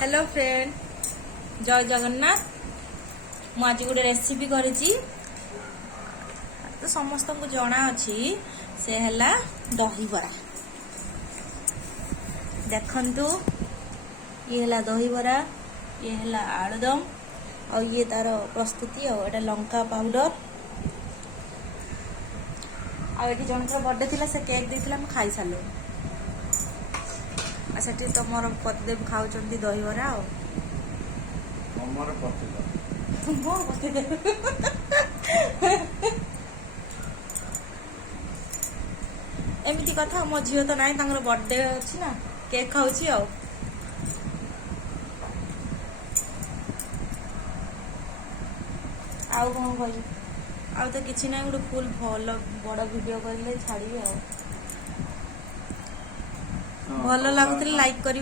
Hello friend जय जगन्नाथ मु आज गोटे रेसिपी करी तो समस्त को जना अच्छी से है दहीबरा देखंतु ये है दहीबरा ये है आलुदम और ये तार प्रस्तुति और एटा लंका पाउडर आ जनकर बर्थडे थिला से केक देथिला हम खाई सारू सेठी तो मोर पतिदेव खाऊंट दहीबरा एमती कथा मो झील तो ना बर्थडे अच्छी ना केक खाऊँ आउ कौन कह आउ तो किसी ना गोटे फुल भल बड़ वीडियो कर छाड़ी भल लगुले लाइक कर।